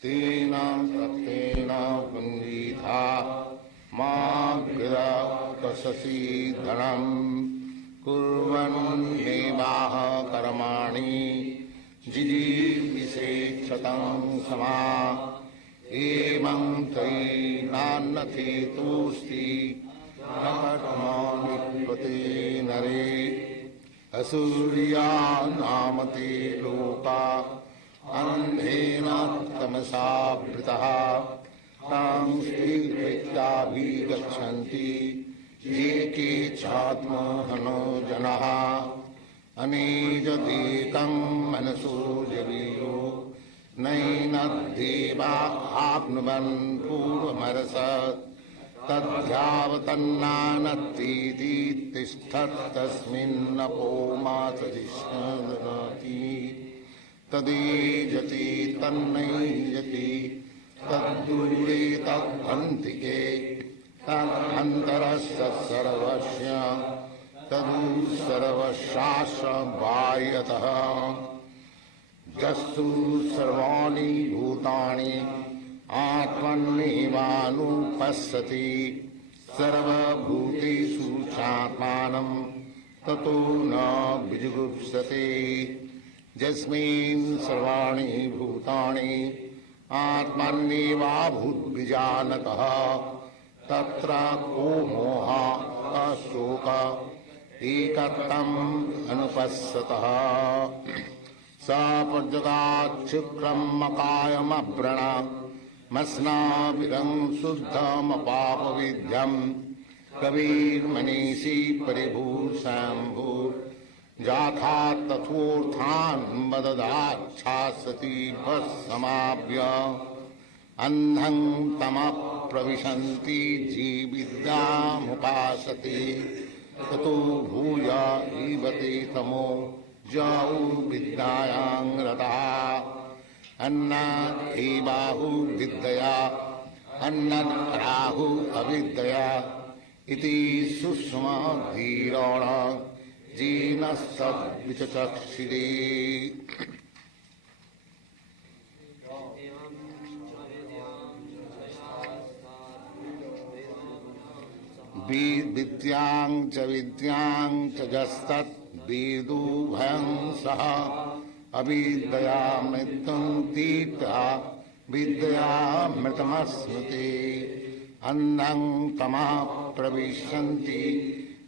Tena Tatena Pungitha Magrida Kasasi Dhanam Kurvan Nevaha Karamani Jiji Visekshatam Sama Emam Tai Nanate Tusti Namatmani Prati Nare Asurya Namate Loka Andhena Tamasa Britaha Tamsti Vidyabhi Gachanti Yeke Chatma Hano Janaha Anijadekam Manaso Javiyo Nainadeva Apnuvan Purvamarasat Tadhyavatananatiti Tishthat Tasmin Apomatatishnadati Tadijati Tannayjati Taddure Tadhantike Tadhantarasya Sarvasya Tadu Sarvashasya Vayataha Jastu Sarvani Bhutani Atmannevanupassati Sarvabhutesu Chatmanam Tato na Bijugupsate Jasmin Sarvani Bhutani Atmanneva Bhutbijanataha Tatra ko moha asoka Ekatam anupassataha Sapajagat Chikram Makayam Abrana Masna Vidam Suddham Apapavidyam Kabir Manisi Paribhu Sambhu Jatha Tathurthan Madadat Chasati Vasamabhya Andhang Tama Pravishanti Jividyam Upasati Tato Bhuya Ivate Tamo Jau Vidyayang Rataha Annat Evahu Vidyaya Annat Rahu Avidyaya Iti Susma Dhirana Jina Sad Vichachakshiri Vidyang cha jastat Vedu bhayam saha Avidyaya mritam tita Vidyaya mritamasmriti Annang tama pravishanti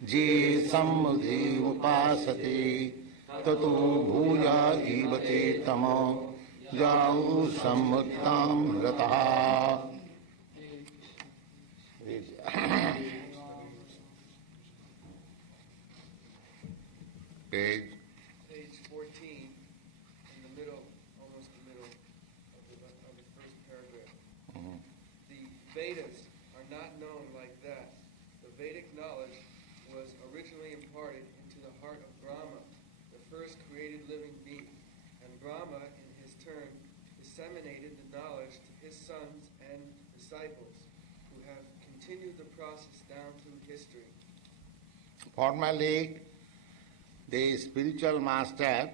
Je samudhi upasati Tato bhuya ivate tamo Jau samuttam rataha Page 14, in the middle, almost the middle of the first paragraph. The Vedas are not known like that. The Vedic knowledge was originally imparted into the heart of Brahma, the first created living being, and Brahma, in his turn, disseminated the knowledge to his sons and disciples, who have continued the process down through history. Formally, the spiritual master,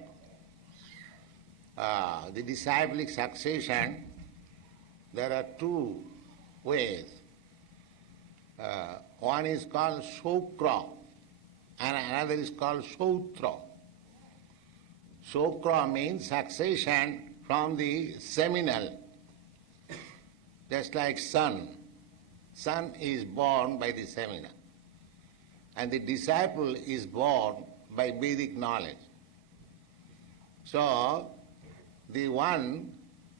the disciplic succession, there are two ways. One is called Shokra and another is called Sautra. Shokra means succession from the seminal, just like sun. Sun is born by the seminal, and the disciple is born by Vedic knowledge. So, the one,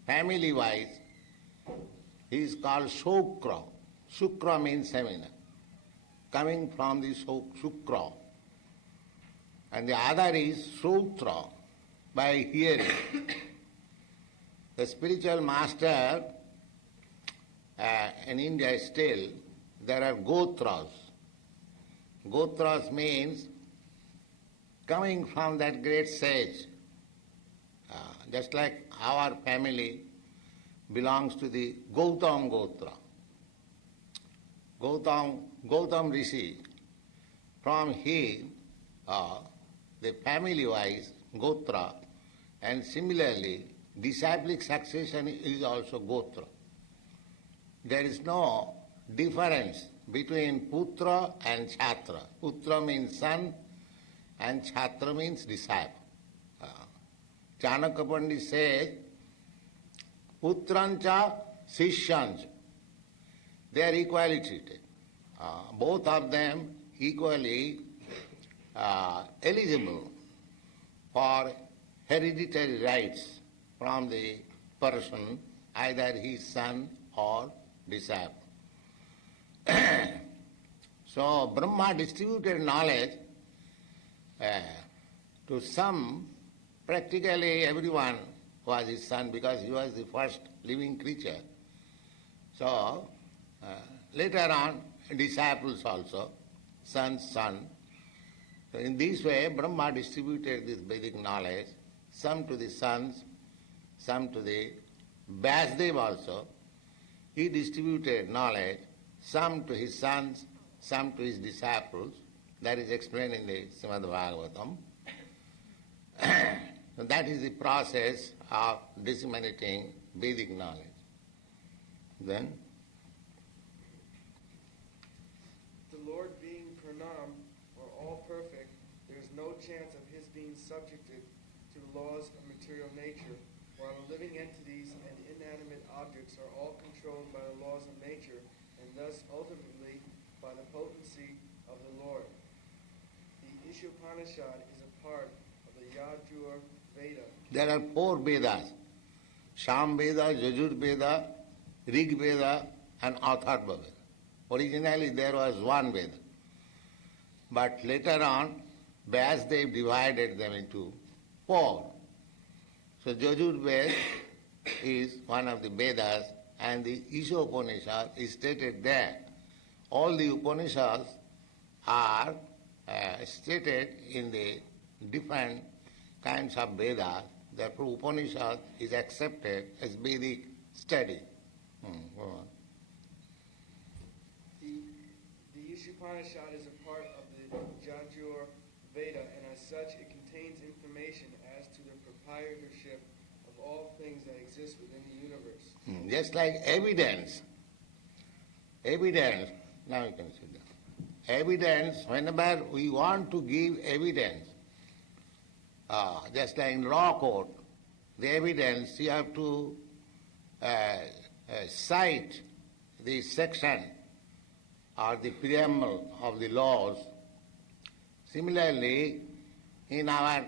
family-wise, is called Shokra. Shukra means seminal, coming from the Shukra. And the other is Sautra, by hearing. The spiritual master, in India still, there are Gotras. Gotras means coming from that great sage. Just like our family belongs to the Gautam Gotra. Gautam Rishi, from him, the family-wise Gotra, and similarly disciplic succession is also gotra. There is no difference between putra and chhatra. Putra means son and chhatra means disciple. Chanakya Pandit says, putrancha sishyancha. They are equally treated. Both of them equally eligible for hereditary rights from the person, either his son or disciple. So Brahma distributed knowledge to some, practically everyone was his son because he was the first living creature. So later on, disciples also, son's son. So in this way, Brahma distributed this Vedic knowledge, some to the sons, some to the Vyasdeva also. He distributed knowledge, some to his sons, some to his disciples. That is explained in the Srimad Bhagavatam. So that is the process of disseminating Vedic knowledge. Then, the Lord being Pranam, or all perfect, there is no chance of his being subjected to the laws of material nature, while the living entities and inanimate objects are all controlled by the laws of nature, and thus ultimately by the potency of the Lord. The Ishopanishad is a part of the Yajur Veda. there are 4 Vedas, Sham Veda, Yajur Veda, Rig Veda and Atharva Veda. Originally there was 1 Veda. But later on, Vyasdeva divided them into 4. So Yajur Veda is one of the Vedas and the Isha Upanishad is stated there. All the Upanishads are stated in the different kinds of Vedas. Therefore Upanishad is accepted as Vedic study. Go on. The Ishopanishad is a part of the Yajur Veda, and as such it contains information as to the proprietorship of all things that exist within the universe. Just like evidence, now you can see that. Evidence, whenever we want to give evidence, just like in law court, the evidence you have to cite the section or the preamble of the laws. Similarly, in our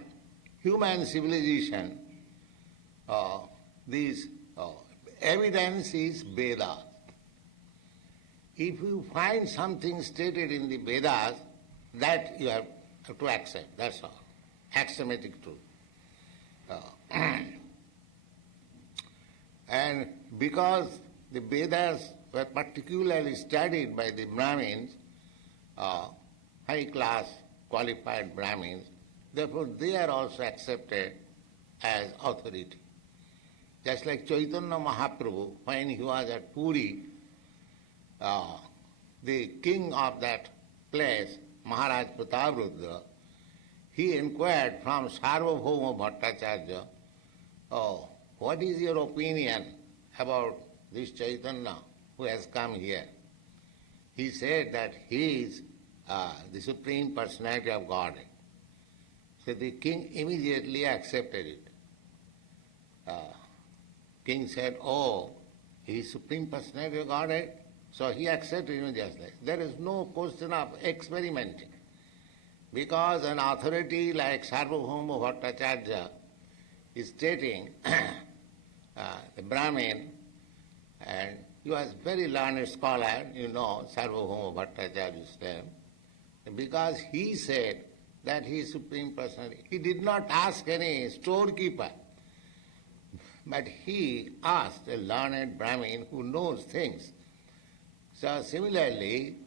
human civilization, this evidence is Veda. If you find something stated in the Vedas, that you have to accept, that's all. Axiomatic truth. And because the Vedas were particularly studied by the Brahmins, high-class qualified Brahmins, therefore they are also accepted as authority. Just like Caitanya Mahāprabhu, when he was at Purī, the king of that place, Mahārāja Pratāparudra, he inquired from Sārvabhauma Bhaṭṭācārya, what is your opinion about this Caitanya who has come here? He said that he is the Supreme Personality of Godhead. So the king immediately accepted it. King said, oh, he is Supreme Personality of Godhead, so he accepted immediately. There is no question of experimenting. Because an authority like Sārvabhauma Bhaṭṭācārya is stating, the Brahmin, and he was very learned scholar, you know, Sārvabhauma Bhaṭṭācārya's name, because he said that he is Supreme Personality. He did not ask any storekeeper, but he asked a learned Brahmin who knows things. So similarly,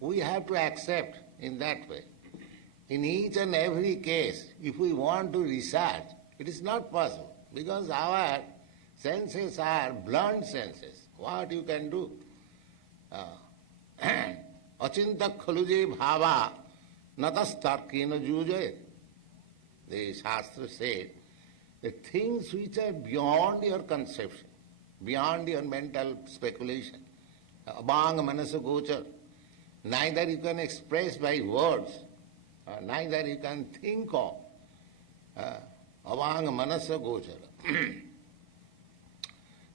we have to accept in that way. In each and every case, if we want to research, it is not possible because our senses are blunt senses. What you can do? Achinta khaluje bhava natas tarkena jujayat. The Shastra said the things which are beyond your conception, beyond your mental speculation, abhanga manasa gochar, neither you can express by words, neither you can think of, abhanga manasa gochar.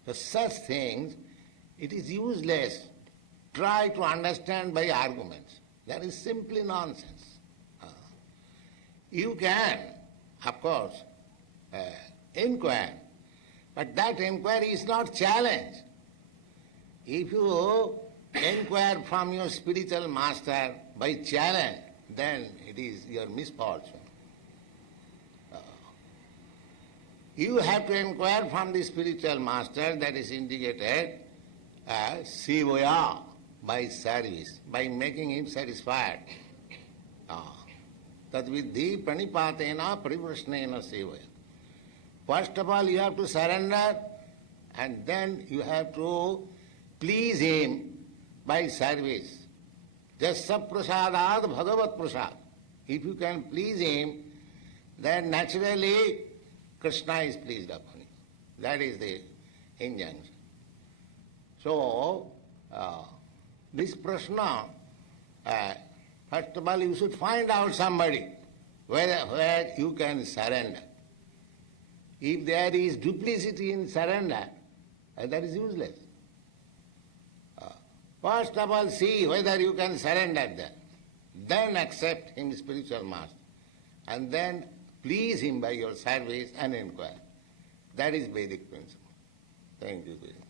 So such things, it is useless. Try to understand by arguments. That is simply nonsense. You can, of course, inquire, but that inquiry is not challenge. If you inquire from your spiritual master by challenge, then it is your misfortune. You have to inquire from the spiritual master, that is indicated as sevaya, by service, by making him satisfied. Tad vidhi pranipatena pariprasnena sevaya. First of all, you have to surrender, and then you have to please him by service. Jasya prasadad bhagavat prasad. If you can please him, then naturally Krishna is pleased upon you. That is the injunction. So, this prashna, first of all you should find out somebody where you can surrender. If there is duplicity in surrender, that is useless. First of all see whether you can surrender there. Then accept him spiritual master. And then please him by your service and inquire. That is Vedic principle. Thank you very much.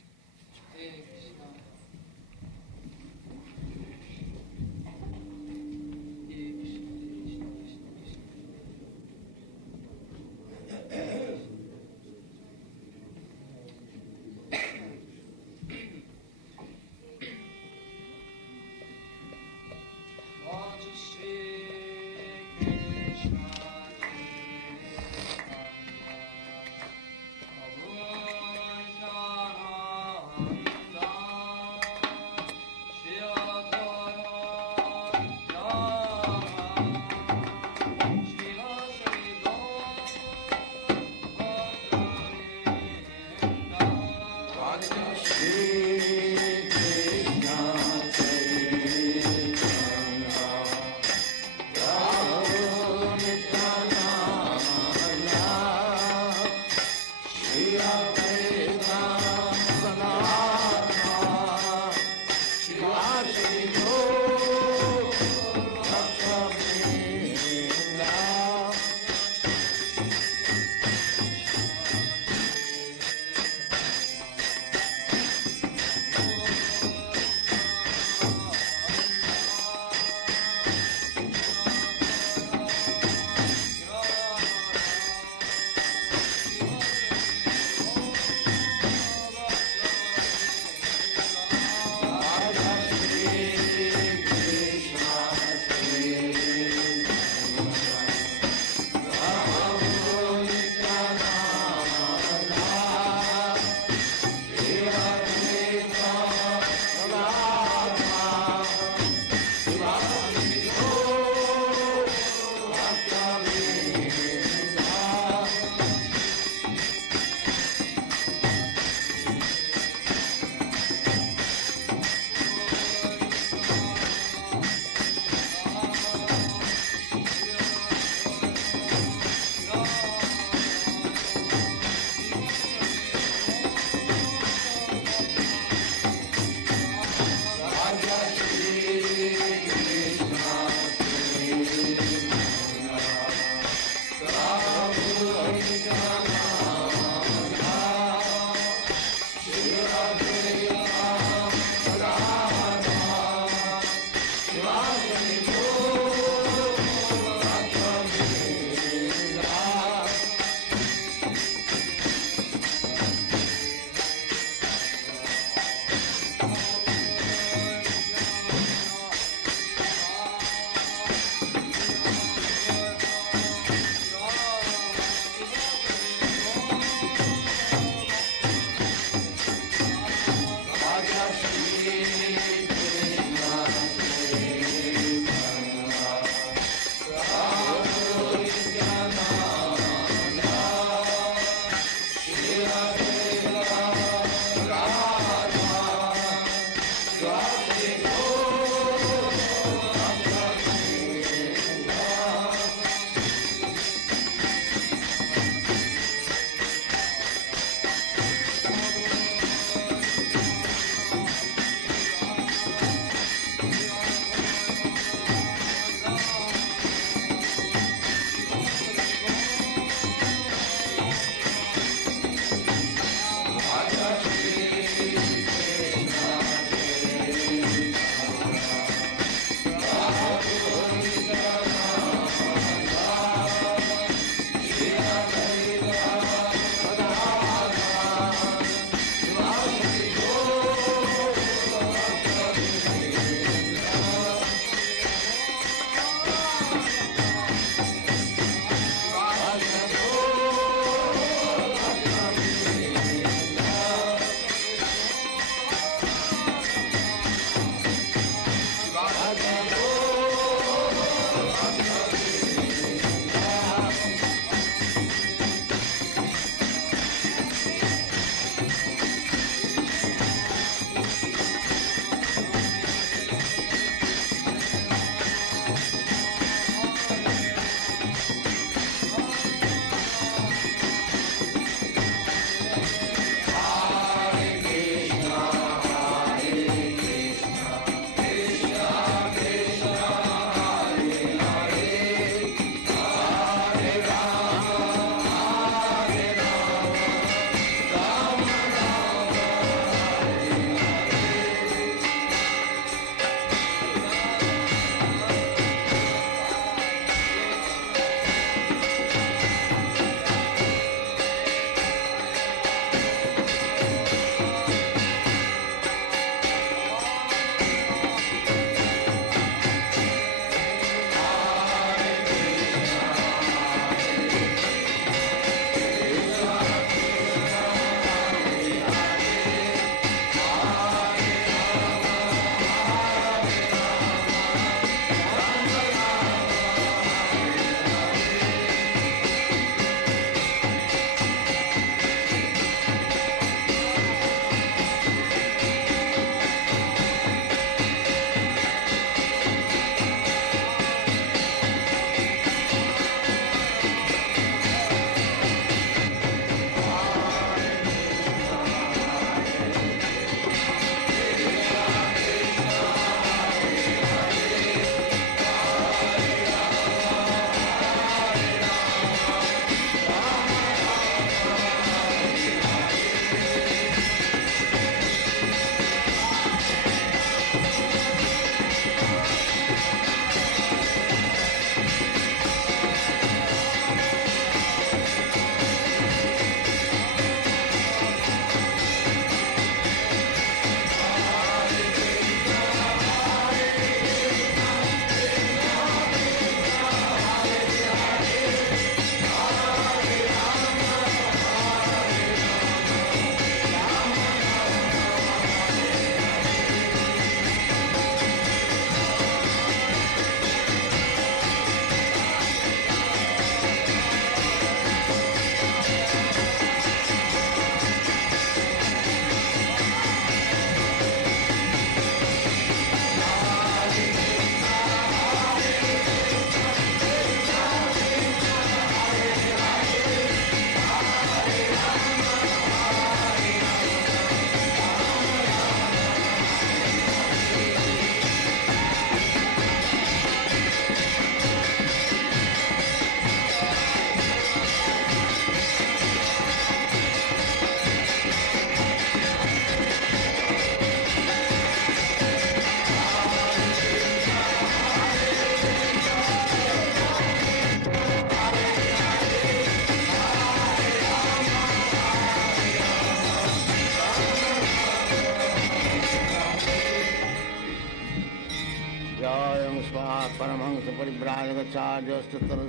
Paramhans परिव्राजकाचार्य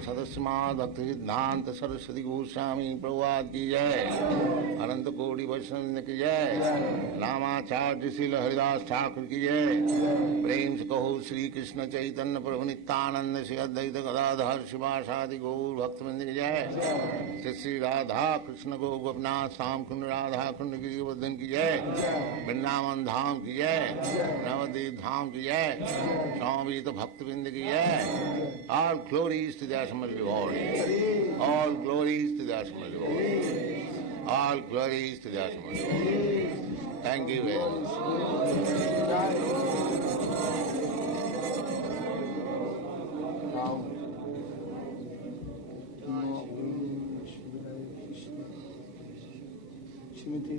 सदस्य भक्ति सिद्धांत सरस्वती गोस्वामी प्रभुपाद की जय, अनंत कोटि वैष्णव की जय, रामाचार्य श्रील हरिदास ठाकुर की जय। प्रेम से कहो श्री कृष्ण चैतन्य प्रभु नित्यानंद श्री अद्वैत गदाधर शिवासादि गौर भक्तवृंद की जय। श्री श्री राधा कृष्ण गो गोपनाथ श्याम कुंड राधा कुंड गिरिवर्धन की जय, वृंदावन धाम की जय, नवद्वीप धाम की जय, स्वामी तो भक्तवृंद की जय। All glories to the Assembled Lord. All glories to the Assembled Lord. All glories to the Assembled Lord. Thank you very much.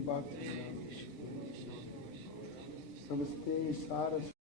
Bhakti Namaste Saraswati